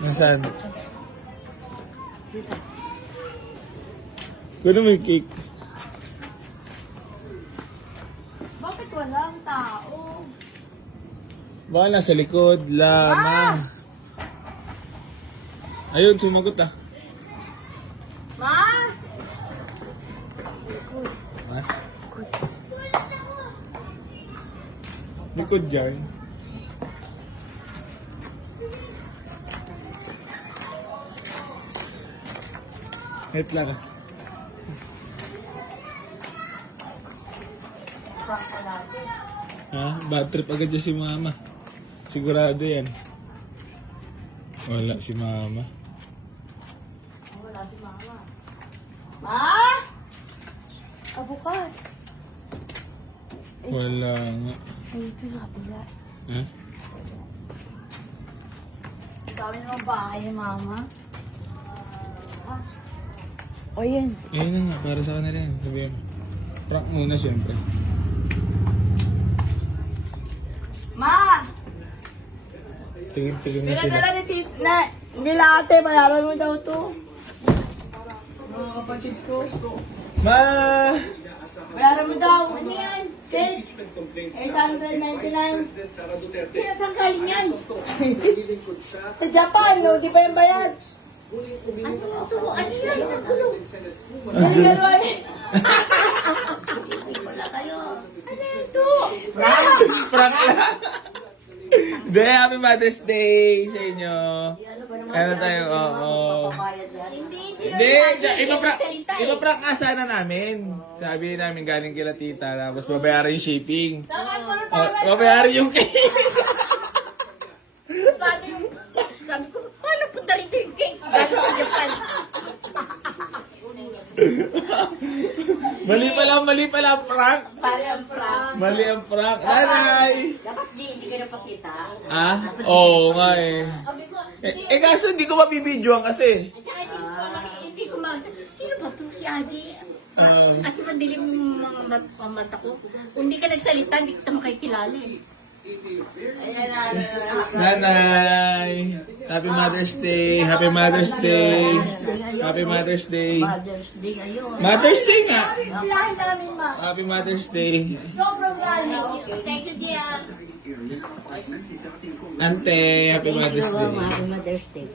Nasaan? Kuno mo yung cake. Bakit walang tao? Baka nasa likod lamang. Ayun, sumagot ah. Ma? Ha? Likod dyan. Wait lang ah. Ha? Bad trip agad dyan si mama. Sigurado yan. Wala si mama. Wala si mama. Ma? Abukas. Wala nga. Ay, ito sa kabila. Ha? Dami naman bahay ni mama. O yan. Ayun na nga, para sa kanila yan. Sabihin mo. Prank muna siyempre. Ma! Tingin-tingin na sila. Pinadala ni Tita nila ate, malaman mo daw to. Mga kapatid ko. Ma! Bayaran mo daw. Ano yan? Sid? 899. Sino saan galing yan? Sa Japan, no? Di ba yung bayad? Ano ito? Ano yan? Nagulong. Nagulong. Wala kayo. Ano ito? Prank lang! Hindi, Happy Mother's Day sa inyo. Ano tayo, oo. Hindi, ipa-prank nga sana namin. Sabi namin galing kila tita, tapos babayaran yung shipping. Babayaran yung cake. Paano punta rito yung cake? Galing sa Japan. Mali pala ang prank. Pare ang prank. Mali ang prank. Nanay! Dapat hindi ka napakita. Ah? Oo nga eh. Kaso hindi ko mabibidyoan kasi. At saka hindi ko sino ba to si Aji? Kasi madilim yung mga mata ko. Kung hindi ka nagsalita, hindi kita makikilala eh. Nanay! Happy Mother's Day! Happy Mother's Day! Happy Mother's Day! Mother's Day ngayon. Mother's Day nga! Lahat namin ma. Happy Mother's Day! Sobrang galing. Thank you, Gia. Ante, Happy Mother's Day! Happy Mother's Day.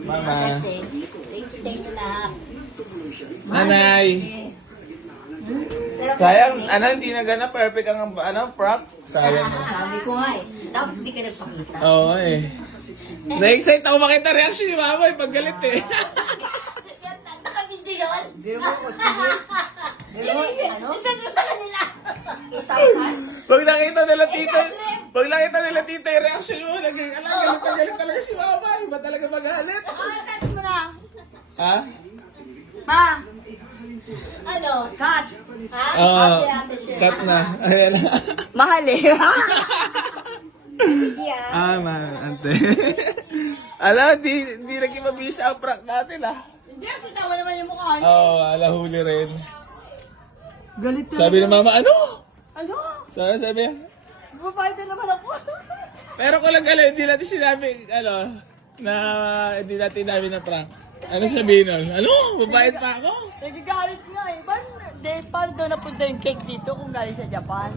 Mama! Thank you na. Nanay! Sayang, hindi na gana perfect ang prank. Sayang. Sabi ko nga eh. Dapat hindi ka nagpakita. Oo eh. Na-excite ako makita reaction ni mama eh, paggalit eh. Naka-video yun. Ano? Isang mo sa kanila. Kita mo ka? Pag nakita nila tita yung reaction mo, naging galit talaga si mama. Iba talaga magalit. Cut mo na. Ha? Ma! Ano? Cut! Ha? Oo. Ate, share. Cut na. Ayan na. Mahal eh. Ante. Alam, di naging mabilis ang prank natin ah. Hindi, tatawa naman yung mukha niya. Oo, huli rin. Galit na. Sabi ng mama, ano? Ano? Sabi, Babayad na naman ako. pero kung lang galit, hindi natin sinabi, na hindi natin namin na prank. Ano sabihin nun? Ano? Babayad pa ako? Nagagalit nga eh. Paano daw napunta yung cake dito kung galing sa Japan?